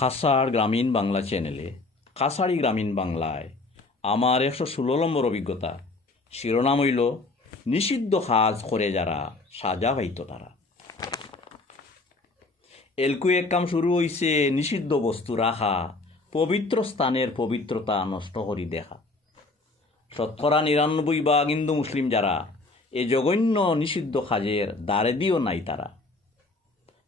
খাসাড় গ্রামীণ বাংলা চ্যানেলে খাসাড়ি গ্রামীণ বাংলায় আমার 116 নম্বর অভিজ্ঞতা। শিরোনাম হইল নিষিদ্ধ কাজ করে যারা সাজা পাইত তারা। এলকু এক কাম শুরু হইছে নিষিদ্ধ বস্তু রাখা, পবিত্র স্থানের পবিত্রতা নষ্ট করি দেখা। 99% হিন্দু মুসলিম যারা এই জঘন্য নিষিদ্ধ কাজের দ্বারে দিও নাই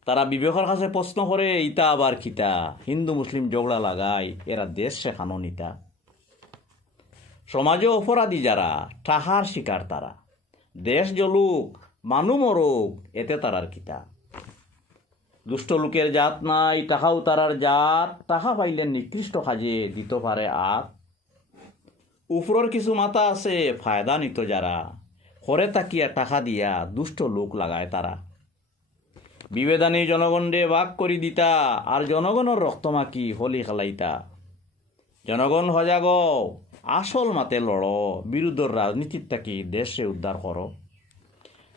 তারা বিবেকের কাছে প্রশ্ন করে ইতা আবার খিতা, হিন্দু মুসলিম ঝগড়া লাগায় এরা দেশ শেখানো নিতা। সমাজে অপরাধী যারা টাহার শিকার তারা, দেশ জ্বলুক মানু মরুক এতে তারার খিতা। দুষ্ট লোকের জাত নাই, টাকাও তারার জাত, টাকা পাইলে নিকৃষ্ট কাজে দিতে পারে আর। উপরের কিছু মাথা আছে ফায়দা নিত যারা, করে তাকিয়া টাকা দিয়া দুষ্ট লোক লাগায় তারা। বিবেদানি জনগণে ভাগ করি দিতা আর জনগণের রক্তমাকি হলি খেলাইতা। জনগণ সজাগ, আসল মাতে লড়, বিরুদ্ধর রাজনীতির তাকি দেশে উদ্ধার করো।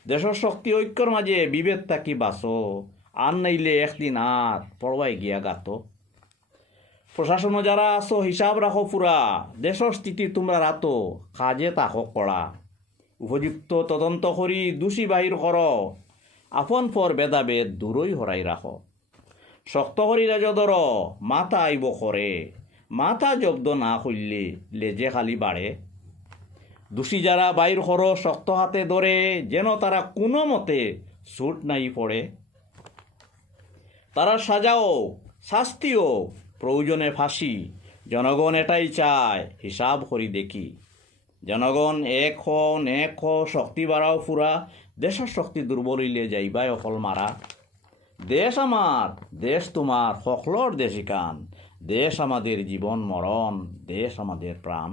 দেশের শক্তি ঐক্যর মাঝে বিভেদ তাকি বাঁচো, আর নাইলে একদিন আর পড়বাই গিয়া গাতো। প্রশাসন যারা আসো হিসাব রাখো পুরা, দেশের স্থিতি তোমরা রাতো, কাজে তাকো করা। উপযুক্ত তদন্ত করি দোষী বাহির করো, আপন পর ভেদাভেদ দূরই হরাই রাখো। শক্ত করি রাজদর মাথা আইব করে, মাথা জব্দ না করলে লেজে খালি বাড়ে। দোষী যারা বাইর করো শক্ত হাতে ধরে, যেন তারা কোনো মতে ছুট নাই পড়ে। তারা সাজাও শাস্তিও প্রয়োজনে ফাঁসি, জনগণ এটাই চায় হিসাব করি দেখি। জনগণ এক হও শক্তি বাড়াও পুরা, দেশের শক্তি দুর্বল হইলে যাইবাই অকল মারা। দেশ আমার দেশ তোমার সকলর দেশিকান, দেশ আমাদের জীবন মরণ, দেশ আমাদের প্রাণ।